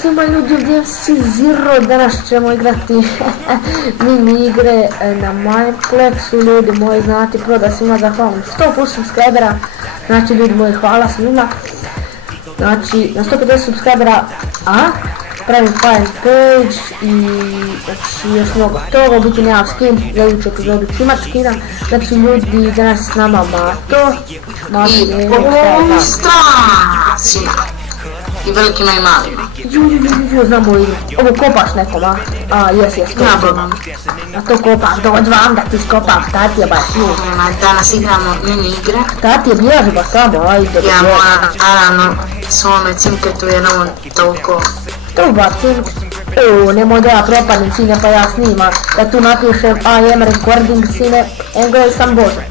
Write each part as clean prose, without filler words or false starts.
svima ljudi, ovdje si Zero, danas ćemo igrati mini igre na Mineplex-u, ljudi moji, znate, da svima zahvalim 100% subscribera, znači ljudi moji, hvala svima, znači na 150 subscribera, pravim fan page i znači još mnogo toga, u biti nemam skin, za iduću epizodu ću imat skina, znači ljudi, danas s nama Mato, i Stacina, i velikima i malima. Znam ovu igru, ovo kopaš nekom, jes, a to kopaš, dođvam da ti skopam, šta ti je baš Danas igramo mini igre. Šta ti je bježi baš tamo, ajde. Ja moram, naravno, svome cimketu jer on toliko... To bacim, nemoj da ja propadnem sine pa ja snimam, da tu napišem I am recording sine, Engel sam Bože.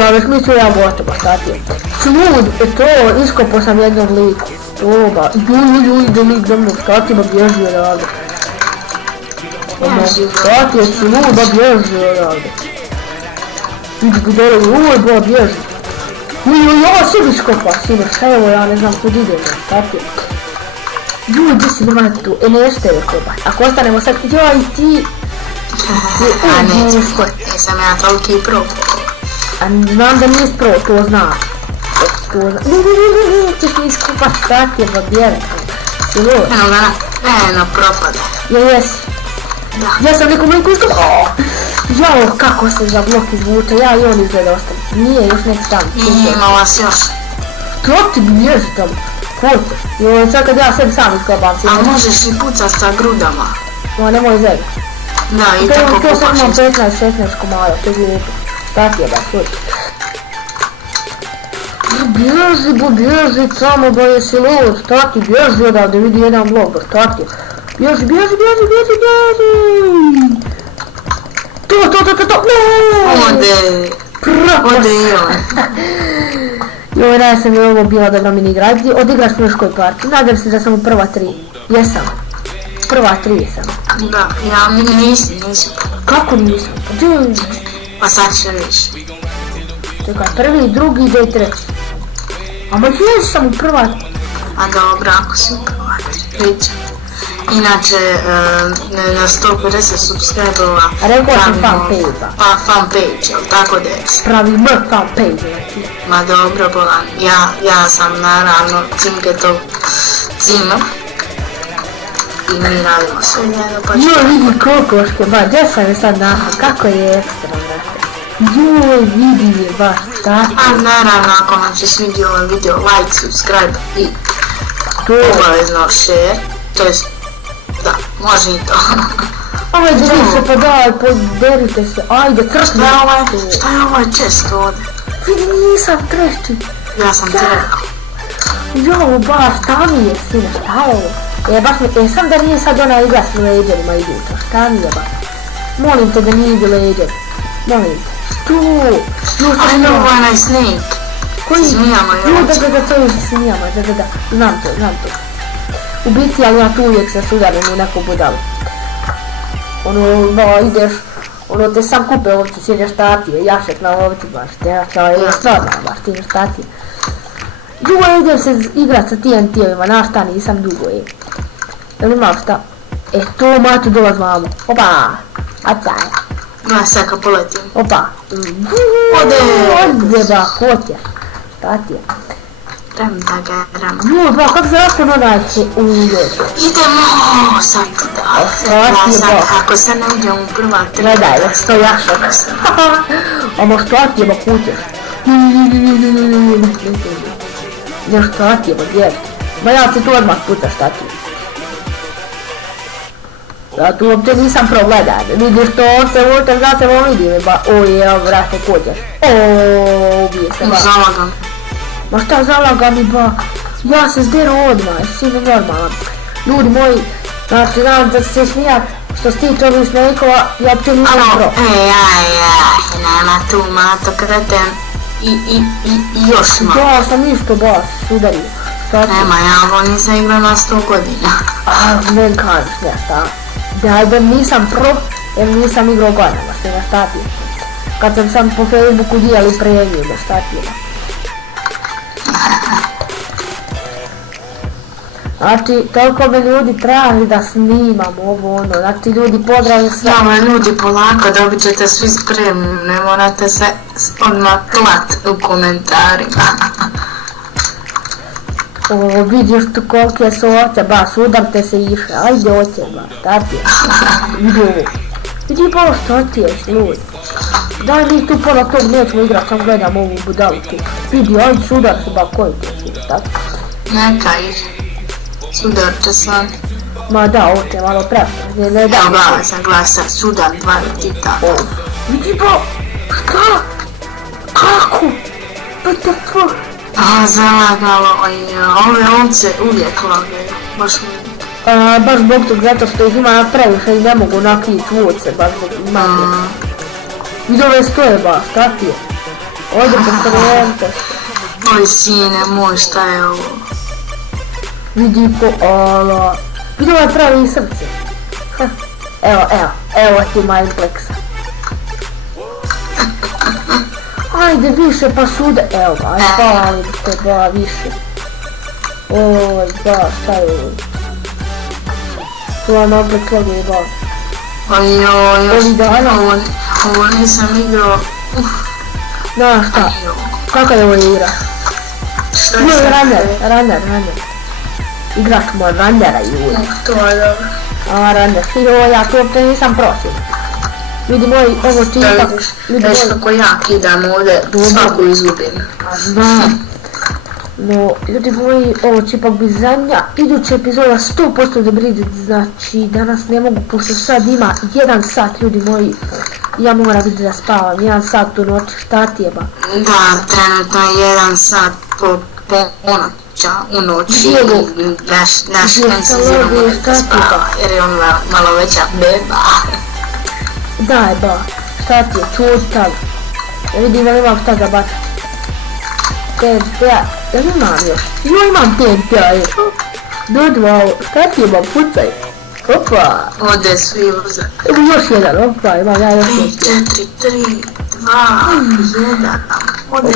Ja već mislio ja gotovo, šta ti je? Slud, to, iskopao sam jednog liku. Oba, ide lik za mnom, šta ti ba bježi odavde? Šta ti je slud, ba bježi odavde? Vidi gdje, ba bježi. Ja sebi iskopao, sine, šta je ovo, ja ne znam kud idem, šta ti je? Gdje si nema tu, neću tebe kopati, ako ostanemo sad, joj ti... A neću, nisam ja toliki pro. Znam da nisi pro, to znam. Ćeš mi iskopat, šta ti je babjere? Eno propada. Jesi. Ja sam nekom liku iskopao. Jao, kako se za blok izvuče, ja i on izgleda ostane. Nije još neki tamo. Ima vas još. To ti bježi tamo. Koliko? Joj, sad kad ja sebi sam iskopam. A možeš i pucat sa grudama. Ma nemoj zeli. Da, i tako kupaš. To sad imam 15-16 komada, to je lijepo. Šta ti je da, sluči? Bježi, tamo da je si lud, šta ti, bježi odavde, vidi jedan blok, šta ti je? Bježi! To! Ode i on. Joj, ne sam je ovo bila dobra mini igra, odigraš mi još koji parti, nadam se da sam u prva 3, jesam. Prva 3 sam. Da, ja nisam. Kako nisam? Pa sad će reći. Čekaj, prvi, drugi i treći. Ama jesam u prva... A dobro, ako si u prva 3, pričam. Inače, na 150 subscribe-ova... Rekao sam fanpage-a. Pa fanpage, jel tako deci? Pravi fanpage, znači. Ma dobro, bolan, ja sam naravno cimketov cima. I mi radimo sve njega pa ću... Joj, vidi kokoške, ba, gdje sam je sad našla, kako je ekstra, brate. Joj, vidi je baš tako. A naravno, ako vam se svidio ovaj video, like, subscribe i obavezno share, to jest, da, može i to. Ajde, se pa daj, poderite se, ajde, crkni. Šta je ovaj čest ovdje? Vidi, nisam treći. Ja sam ti rekao. Joj, baš, šta mi je, sine, šta je ovo? Baš mi, sam da nije sad ona igra s leđerima iduća, šta mi je baš? Molim te da nije idu leđer, molim te. Tu! I know onaj snake. Koji? Zmijama je oči. Da, to je zmijama, da, znam to. U biti, ali ja tu uvijek se sudarim u neku budalu. Ideš, te sam kupe ovdje, sjedeš tatije, jašek na ovdje baš, te je stvarno baš, ti neš tatije. Dugo idem se igrat sa TNT-ovima, na šta nisam dugo je. Jel imao šta? To Matu dolaz vamo. Opa! Acaj! Ja sad kad poletim. Opa! Ode ba, hoćeš. Šta ti je? Rem da ga rem. Joj ba, kako se raspon onaj će ujde? Idemo sad da. Ako se ne uđem u prva 3. Gledaj, da sto jašak. Ama šta ti je ba, hoćeš? Ja šta ti je ba, gdje? Ma ja se tu odmah puta šta ti je. Ja tu uopće nisam progledan, vidiš to, on se uopće zna se ovo vidi, ba, oj, vrate, kođeš. Ubije se, ba. Zalagam. Ma šta zalaga mi, ba, ja se zderu odmah, jesi mi normalan. Ljudi moji, znači, znam da se smijat, što se tiče ovih snejkova, ja uopće nisam pro. Nema tu Mato kreten i još malo. Ja sam isto, ba, sudario. Nema, ja ovo nisam igrao na 100 godina. Ne kažeš, ne, šta? Da nisam pro, jer nisam igrao godinama, što je šta ti je. Kad sam po Facebooku dijeli premium, šta ti je. Znači, toliko me ljudi traži da snimam ovo ono, znači ljudi pozdravljaju sve. Nama ljudi polako, dobit ćete svi spremni, ne morate se odmah klat u komentarima. O, vidiš tu kolike su ovce, bas, udarte se iše, ajde oće, bas, tati, vidi ovo. Vidi pa što ti ješ, ljudi. Daj mi tu pola tog nećemo igrat, sam gledam ovu budalu tu. Vidi, ajde sudar se, ba, koji ti ješ, tati. Neka ih, sudar će sam. Ma da, ovo te malo prašno, ne da. Evo glasa, sudar, dva tita. Vidi pa, šta? Kako? What the fuck? A, zalagalo, ove ovce uvijek lagaju, baš mi. Baš zbog tog, zato što ih ima previše i ne mogu nakljit vuce, baš zbog imanje. Vidi ove stoje baš, šta ti je? Ovdje konkurente. Oj sine moj, šta je ovo? Vidi ko, ala. Vidi ove pravi srce. Evo ti Mineplexa. Ajde više pa suda, evo ba, aj palim te ba više. Oj ba, šta je ovo? Tu vam opet sloguje ba. Ojoj, ovo nisam igrao. Znaš šta, kaka je ovo igra? Što je sad? Runner. Igraš moj runnera i uvijek. To je dobro. A runner, joj, ja tu uopće nisam prosil. Vidi moj, ovo čitak. Već kako ja kidam ovdje, svaku izgubim. Znam. No, ljudi moji, ovo će ipak biti zadnja. Iduća epizoda 100% da bride, znači danas ne mogu, pošto sad ima 1 sat, ljudi moji. Ja moram biti da spavam, 1 sat u noći, šta ti je ba? Da, trenutno je 1 sat po ponoća u noći i naš intenzivno mora da spava, jer je on malo veća beba. Daj ba, šta ti je, čuti tad. Ja vidim da imam šta da bacati. TNT-a, ja imam još. Jo, imam TNT-a još. Dodvao, šta ti je ba, pucaj. Opa. Ode svi uzak. Evo još jedan, opa, imam ja još jedan. 4, 3, 2, 1, ode.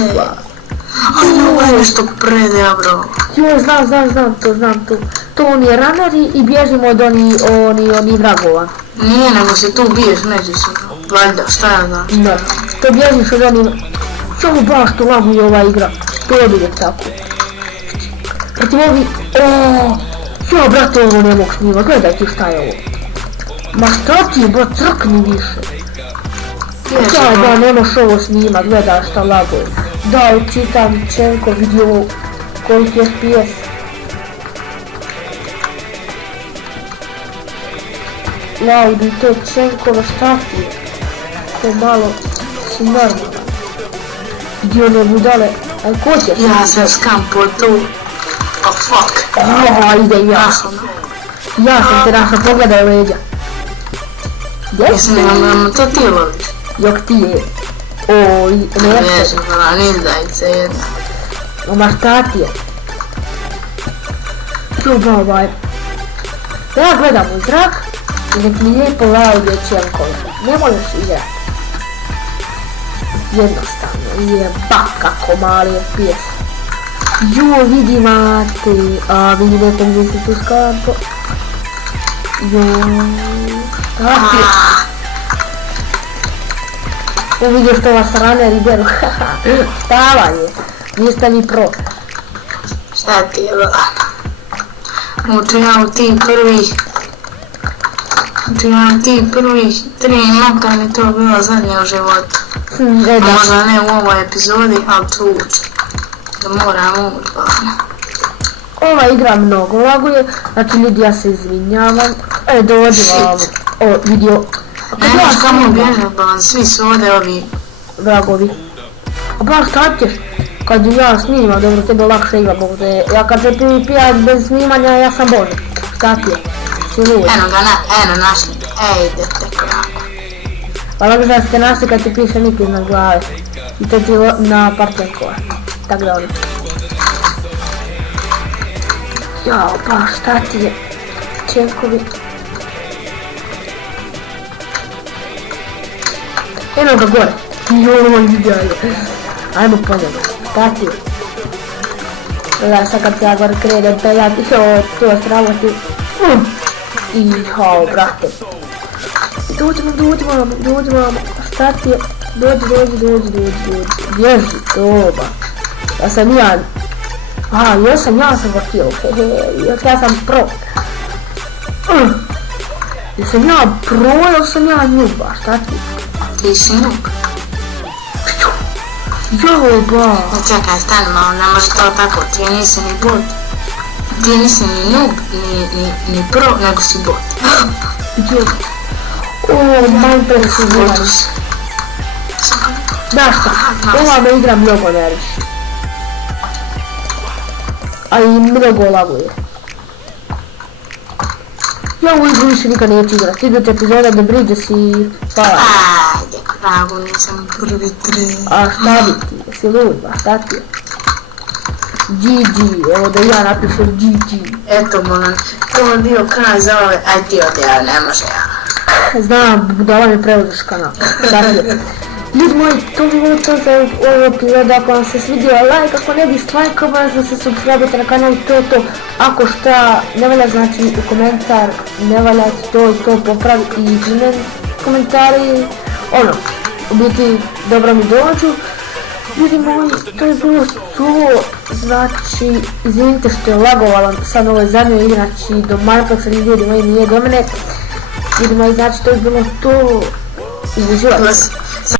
Aj, ovo je nešto predobro. Jo, znam to. To oni je runneri i bježimo od oni vragova. Nije, nego se tu biješ međusobno. Valjda, šta ja znam. Da, to bježiš od onih... Čemu baš to laguje ova igra? To je uvijek tako. Protiv ovi... Jo, brate, ovo ne mogu snima, gledaj ti šta je ovo. Ma šta ti je, bro, crkni više. Daj, da, ne moš ovo snima, gledaj šta laguje. Daj, čitam Čenko, vidi ovo, koliki je FPS. Laudi, to je Čenkova, šta ti je? To malo si normalan. Gdje one budale, aj ko će? Ja sam skampo tu. Oh fuck. Idem ja. Ja sam te našao, pogledaj leđa. Jesam, to ti loviš. Jok ti je. Oj, nešto. Jesam, nizdajice jedna. Oma šta ti je? Ljubav ovaj. Ja gledam u zrak i nek mi lijepo laudije Čenkove. Ne možeš igrati. Jednostavno, jeba kako mali je FPS. Jo, vidi mati, a vidi neko gdje se tu skampo. Jo, šta ti je? Uvidio što vas runneri beru, stavanje, niste ni pro. Šta ti je ba? Uču ja u tim prvih 3 makar mi to bilo zadnje u životu. Možda ne u ovoj epizodi, ali tu uči. Da moram ući bavno. Ova igra mnogo laguje, znači ljudi ja se izvinjavam. Dođi vam ovo video. Nemaš kamo bježat ba, svi su ovdje ovi vragovi. A baš šta ćeš? Kad ja snimam, dobro tebe lakše igram ovdje. Ja kad se PvP bez snimanja, ja sam Bože. Šta ti je? Si lud. Eno našli. Ejde, teko jako. Pa lako da ste našli kad ti piše nik iznad glave. I to ti na par tenkova. Tak da ono. Jao, pa šta ti je? Čenkovi. Eno ga gore. Joj, vidio je. Ajmo po njemu. Šta ti je? Gledaj sad kad se ja gore krenem peljat i to sramoti. I hao, brate. Dođi mamo, šta ti je? Dođi. Bježi, doba. Ja sam ja sam ga kill, ja sam pro. Jesam ja pro ili sam ja njuba, šta ti? Ti si noob. Joba! No čekaj, stani malo, ne može to tako, ti nisi ni bot. Ti nisi ni noob, ni pro, nego si bot. Joba! O, Minecraft si zivani. Da šta, ova me igra mnogo nerviši. A i mnogo laguje. Ja ovu igru više nikad neću igrat. Iduća epizoda The Bridges i Fire. Ajde, kragu, nisam prvi tre. A šta bi ti? Jesi lud, ba šta ti je? GG, evo da ja napišem GG. Eto, molim, to je bio kraj za ove, aj ti ode, ja ne može ja. Znam, budala mi preuzeš kanal. Dakle, ljudi moji, to bi bilo to za ovu epizodu. Ako vam se svidio, like, ako ne bi like, obavezno se subscribe na kanal, to je to. Ako šta ne valja, znači u komentar, ne valja to popravi i komentari, ono, u biti dobro mi dođu. Ljudi moji, to je bilo to, znači, izvinite što je lagovalo sad na ovoj zadnjoj igri, znači do Mineplexa ljudi moji nije do mene. Ljudi moji, znači to je bilo to, i uživajte.